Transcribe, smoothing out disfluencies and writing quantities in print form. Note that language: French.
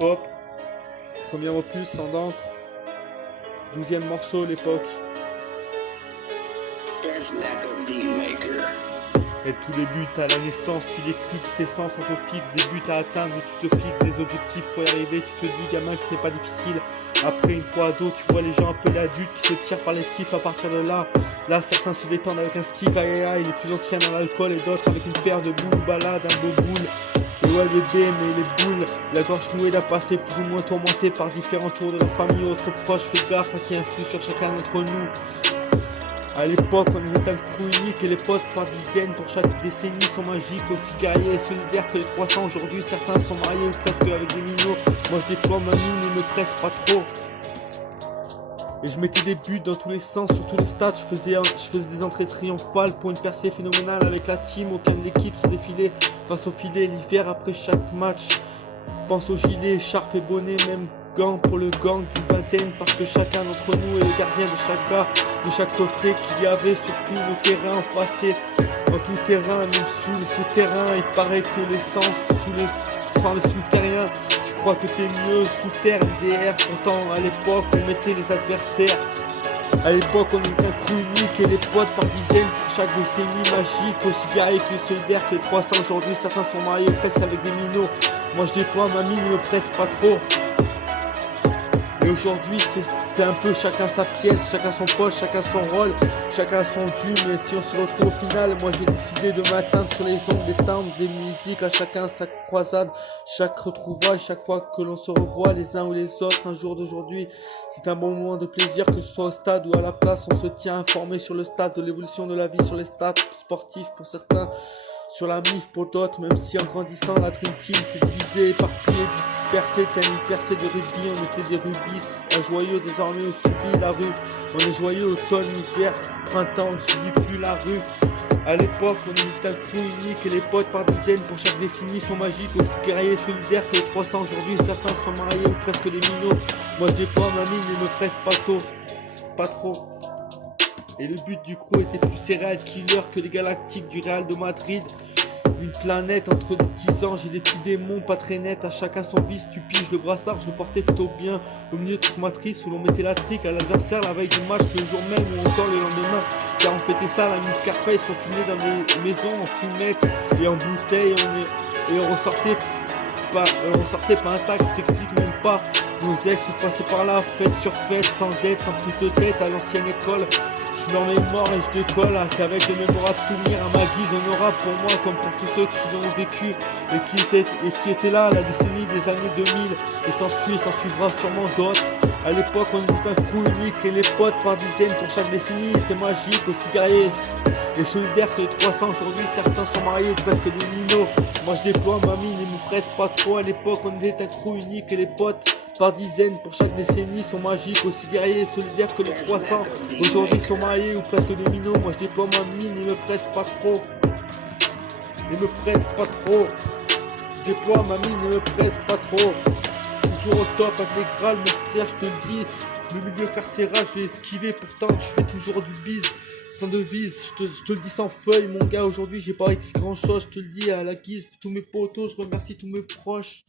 hip-hop. Premier opus sans d'encre. 12e morceau l'époque. Et tous les buts à la naissance, tu décuples tes sens, on te fixe des buts à atteindre, tu te fixes des objectifs pour y arriver, tu te dis gamin que ce n'est pas difficile. Après une fois ado, tu vois les gens appelés adultes qui se tirent par les tifs. À partir de là, certains se détendent avec un stick, aïe aïe aïe, les plus anciens dans l'alcool et d'autres avec une paire de boules, balade, un beau boule. Et ouais bébé, mais les boules, la gorge nouée d'un passé plus ou moins tourmenté par différents tours de la famille ou autres proches, fais gaffe à qui influe sur chacun d'entre nous. À l'époque, on était un crew unique et les potes par dizaines pour chaque décennie sont magiques, aussi guerriers et solidaires que les 300. Aujourd'hui, certains sont mariés ou presque avec des minots. Moi, je déploie ma mine et me presse pas trop. Et je mettais des buts dans tous les sens, sur tous les stades. Je faisais des entrées triomphales pour une percée phénoménale avec la team. Aucun de l'équipe se défilait face au filet l'hiver après chaque match. Pense au gilet, écharpe et bonnet, même gants pour le gang d'une vingtaine, parce que chacun d'entre nous est le gardien de chaque gars, de chaque coffret qu'il y avait sur tout le terrain. On passait en tout terrain, même sous les souterrains. Il paraît que l'essence sans les souterrains, je crois que t'es mieux sous terre, MDR. Pourtant à l'époque on mettait les adversaires. À l'époque on était un crew unique et les potes par dizaines pour chaque décennie magique, aussi guerrier que solidaire que les 300. Aujourd'hui certains sont mariés ou presque avec des minots. Moi je déploie ma mine, ne me presse pas trop. Et aujourd'hui c'est un peu chacun sa pièce, chacun son poste, chacun son rôle, chacun son dû. Mais si on se retrouve au final, moi j'ai décidé de m'atteindre sur les ondes des timbres, des musiques, à chacun sa croisade, chaque retrouvaille, chaque fois que l'on se revoit les uns ou les autres. Un jour d'aujourd'hui, c'est un bon moment de plaisir, que ce soit au stade ou à la place. On se tient informé sur le stade de l'évolution de la vie, sur les stats sportifs pour certains, sur la MIF pour d'autres. Même si en grandissant la Dream Team s'est divisée, éparpillée, dispersée, telle une percée de rugby. On était des rubis, un joyeux désormais on subit la rue. On est joyeux automne, hiver, printemps, on ne subit plus la rue. À l'époque on était un crew unique et les potes par dizaines pour chaque décennie sont magiques, aussi guerriers et solidaires que les 300. Aujourd'hui certains sont mariés ou presque des minots. Moi je déploie ma mine et me presse pas trop. Et le but du crew était plus serial killer que les galactiques du Real de Madrid. Une planète entre 10 ans, j'ai des petits démons pas très nets, à chacun son vice, tu piges le brassard, je le portais plutôt bien. Au milieu de cette matrice où l'on mettait la trique à l'adversaire la veille du match, le jour même ou encore le lendemain. Car on fêtait ça, la mini Scarface, confinée dans des maisons en fumette et en bouteille, et on ressortait pas intact, je t'explique même pas. Nos ex sont passés par là, fête sur fête, sans dette, sans prise de tête, à l'ancienne école. Je me remets mort et je décolle qu'avec de mémorables souvenirs à ma guise honorable pour moi comme pour tous ceux qui l'ont vécu et qui étaient là à la décennie des années 2000. Et s'en suivra sûrement d'autres. À l'époque on était un crew unique et les potes par dizaines pour chaque décennie étaient magiques, aussi guerriers et solidaires que les 300. Aujourd'hui certains sont mariés ou presque des minots. Moi je déploie ma mine et me presse pas trop. À l'époque on était un crew unique et les potes par dizaines pour chaque décennie sont magiques, aussi guerriers et solidaires que les 300. Aujourd'hui sont mariés ou presque des minots. Moi je déploie ma mine et me presse pas trop. Je déploie ma mine et me presse pas trop. Toujours au top intégral mon frère, je te le dis. Le milieu carcéral je l'ai esquivé, pourtant je fais toujours du bise. Sans devise, je te le dis sans feuille mon gars. Aujourd'hui j'ai pas écrit grand chose, je te le dis à la guise de tous mes potos. Je remercie tous mes proches.